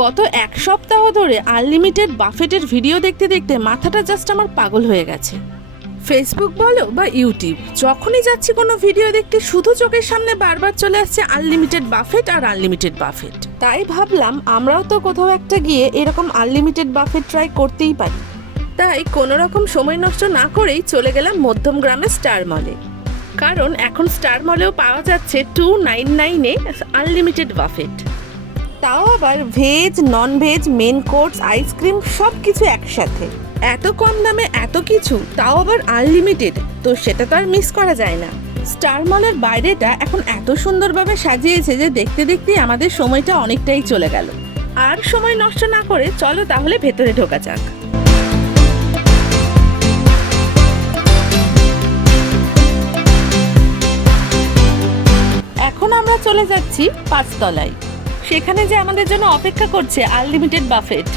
গত এক সপ্তাহ ধরে আনলিমিটেড বাফেটের ভিডিও দেখতে দেখতে মাথাটা জাস্ট আমার পাগল হয়ে গেছে। ফেসবুক বলো বা ইউটিউব, যখনই যাচ্ছি কোনো ভিডিও দেখতে শুধু চোখের সামনে বারবার চলে আসছে আনলিমিটেড বাফেট আর আনলিমিটেড বাফেট। তাই ভাবলাম আমরাও তো কোথাও একটা গিয়ে এরকম আনলিমিটেড বাফেট ট্রাই করতেই পারি। তাই কোনো রকম সময় নষ্ট না করেই চলে গেলাম মধ্যমগ্রামের স্টার মলে, কারণ এখন স্টার মলেও পাওয়া যাচ্ছে 299-এ আনলিমিটেড বাফেট। তাও আবার veg, non veg, main course, ice cream সব কিছু একসাথে। এত কম দামে এত কিছু, তাও আবার আনলিমিটেড, তো সেটা তো আর মিস করা যায় না। স্টার মলের বাইরেটা এখন এত সুন্দরভাবে সাজিয়েছে যে দেখতে দেখতেই আমাদের সময়টা অনেকটাই চলে গেল। আর সময় নষ্ট না করে চলো তাহলে ভেতরে ঢোকা যাক। এখন আমরা চলে যাচ্ছি 5 তলায়, সেখানে যে আমাদের জন্য অপেক্ষা করছে আনলিমিটেড বাফেট।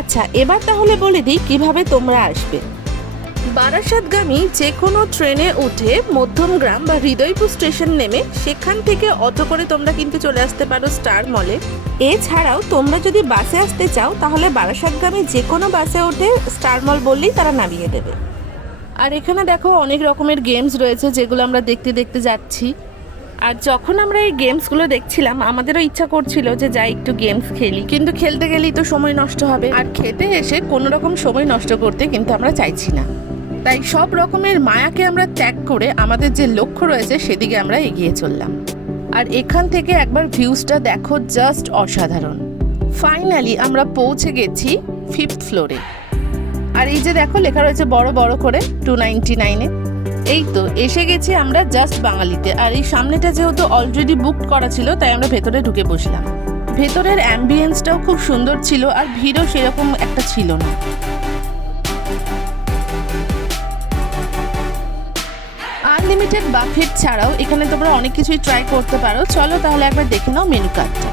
আচ্ছা, এবার তাহলে বলে দিই কিভাবে তোমরা আসবে। বারাসাতগামী যে কোনো ট্রেনে উঠে মধ্যমগ্রাম বা হৃদয়পুর স্টেশন নেমে সেখান থেকে অটো করে তোমরা কিন্তু চলে আসতে পারো স্টার মলে। এছাড়াও তোমরা যদি বাসে আসতে চাও তাহলে বারাসাতগামী যে কোনো বাসে উঠে স্টার মল বললেই তারা নামিয়ে দেবে। আর এখানে দেখো অনেক রকমের গেমস রয়েছে যেগুলো আমরা দেখতে দেখতে যাচ্ছি। আর যখন আমরা এই গেমসগুলো দেখছিলাম আমাদেরও ইচ্ছা করছিল যে যাই একটু গেমস খেলি, কিন্তু খেলতে গেলেই তো সময় নষ্ট হবে, আর খেতে এসে কোনো রকম সময় নষ্ট করতে কিন্তু আমরা চাইছি না। তাই সব রকমের মায়াকে আমরা ত্যাগ করে আমাদের যে লক্ষ্য রয়েছে সেদিকে আমরা এগিয়ে চললাম। আর এখান থেকে একবার ভিউজটা দেখো, জাস্ট অসাধারণ। ফাইনালি আমরা পৌঁছে গেছি 5th ফ্লোরে। আর এই যে দেখো লেখা রয়েছে বড় বড় করে 299-এ। এই তো এসে গেছি আমরা জাস্ট বাঙালিতে। আর এই সামনেটা যেহেতু অলরেডি বুক করা ছিল তাই আমরা ভেতরে ঢুকে বসলাম। ভেতরের অ্যাম্বিয়েন্সটাও খুব সুন্দর ছিল আর ভিড়ও সেরকম একটা ছিল না। আনলিমিটেড বাফেট ছাড়াও এখানে তোমরা অনেক কিছুই ট্রাই করতে পারো। চলো তাহলে একবার দেখে নাও মেনু কার্ডটা।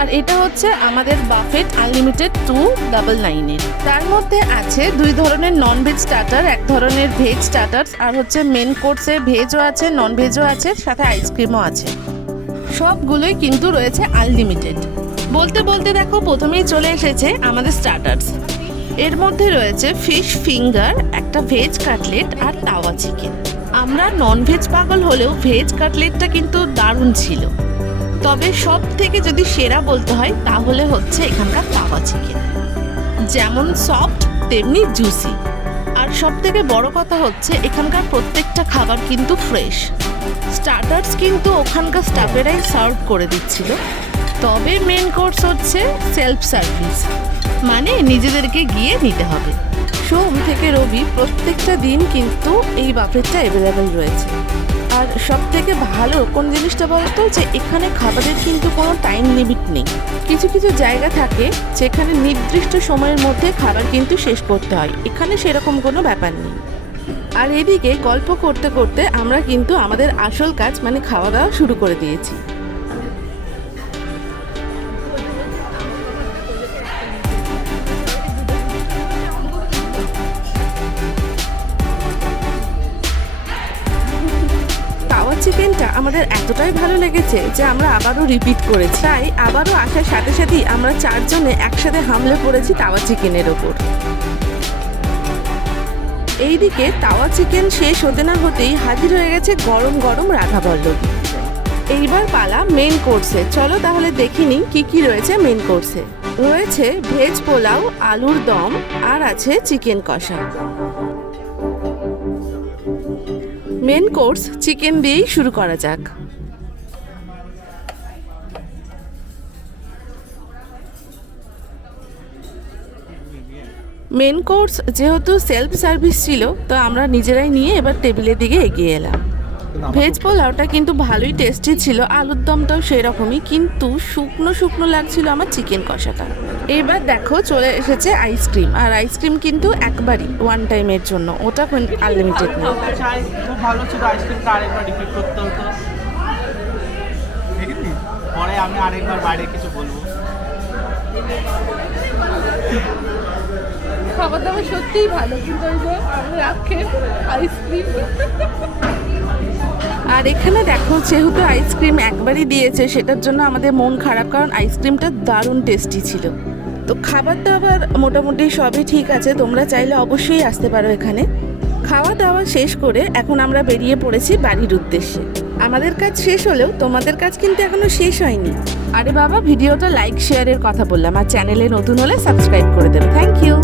আর এটা হচ্ছে আমাদের বাফেট আনলিমিটেড 299-এর। তার মধ্যে আছে 2 ধরনের নন ভেজ স্টার্টার, 1 ধরনের ভেজ স্টার্টার, আর হচ্ছে মেন কোর্সে ভেজও আছে, নন ভেজও আছে, সাথে আইসক্রিমও আছে। সবগুলোই কিন্তু রয়েছে আনলিমিটেড। বলতে বলতে দেখো প্রথমেই চলে এসেছে আমাদের স্টার্টার্স। এর মধ্যে রয়েছে ফিশ ফিঙ্গার, একটা ভেজ কাটলেট আর তাওয়া চিকেন। আমরা নন ভেজ পাগল হলেও ভেজ কাটলেটটা কিন্তু দারুণ ছিল। তবে সব থেকে যদি সেরা বলতে হয় তাহলে হচ্ছে এখানকার তাওয়া চিকেন, যেমন সফট তেমনি জুসি। আর সব থেকে বড় কথা হচ্ছে এখানকার প্রত্যেকটা খাবার কিন্তু ফ্রেশ। স্টার্টার্স কিন্তু ওখানকার স্টাফেরাই সার্ভ করে দিচ্ছিল। তবে মেন কোর্স হচ্ছে সেলফ সার্ভিস, মানে নিজেদেরকে গিয়ে নিতে হবে। সোম থেকে রবি প্রত্যেকটা দিন কিন্তু এই বাফেটটা অ্যাভেলেবেল রয়েছে। আর সব থেকে ভালো কোন জিনিসটা বলতো, যে এখানে খাবারের কিন্তু কোনো টাইম লিমিট নেই। কিছু কিছু জায়গা থাকে যেখানে নির্দিষ্ট সময়ের মধ্যে খাবার কিন্তু শেষ করতে হয়, এখানে সেরকম কোনো ব্যাপার নেই। আর এদিকে গল্প করতে করতে আমরা কিন্তু আমাদের আসল কাজ মানে খাওয়া দাওয়া শুরু করে দিয়েছি। চিকেনটা আমাদের এতটাই ভালো লেগেছে যে আমরা আবারও রিপিট করেছি। তাই আবারও আসার সাথে সাথেই আমরা 4 জনে একসাথে হামলে পড়েছি তাওয়া চিকেনের ওপর। এইদিকে তাওয়া চিকেন শেষ হতে না হতেই হাজির হয়ে গেছে গরম গরম রাধাবল্লভী। এইবার পালা মেন কোর্সে। চলো তাহলে দেখে নিই কি কি রয়েছে মেন কোর্সে। রয়েছে ভেজ পোলাও, আলুর দম, আর আছে চিকেন কষা। মেন কোর্স চিকেন দিয়েই শুরু করা যাক। মেন কোর্স যেহেতু সেলফ সার্ভিস ছিল তো আমরা নিজেরাই নিয়ে এবার টেবিলের দিকে এগিয়ে এলাম। ভেজ পোলাওটা কিন্তু ভালোই টেস্টি ছিল, আলুর দমটাও সেরকমই, কিন্তু শুকনো শুকনো লাগছিল আমার চিকেন কষাটা। এবার দেখো চলে এসেছে আইসক্রিম। আর আইসক্রিম কিন্তু একবারই ওয়ান টাইমের জন্য, ওটা আনলিমিটেড না। খুব ভালো ছিল আইসক্রিমটা, আরেকবার রিপিট করতে হতো। পরে আমি আরেকবার বাইরে কিছু বলবো। খাবার দাবার সত্যিই ভালো, কিন্তু ওই যে রাখে আইসক্রিম আর এখানে দেখো যেহেতু আইসক্রিম একবারই দিয়েছে সেটার জন্য আমাদের মন খারাপ, কারণ আইসক্রিমটা দারুণ টেস্টি ছিল। তো খাবার দাবার মোটামুটি সবই ঠিক আছে, তোমরা চাইলে অবশ্যই আসতে পারো এখানে। খাওয়া দাওয়া শেষ করে এখন আমরা বেরিয়ে পড়েছি বাড়ির উদ্দেশ্যে। আমাদের কাজ শেষ হলেও তোমাদের কাজ কিন্তু এখনো শেষ হয়নি। আরে বাবা, ভিডিওটা লাইক শেয়ারের কথা বললাম, আর চ্যানেলে নতুন হলে সাবস্ক্রাইব করে দেবে। Thank you.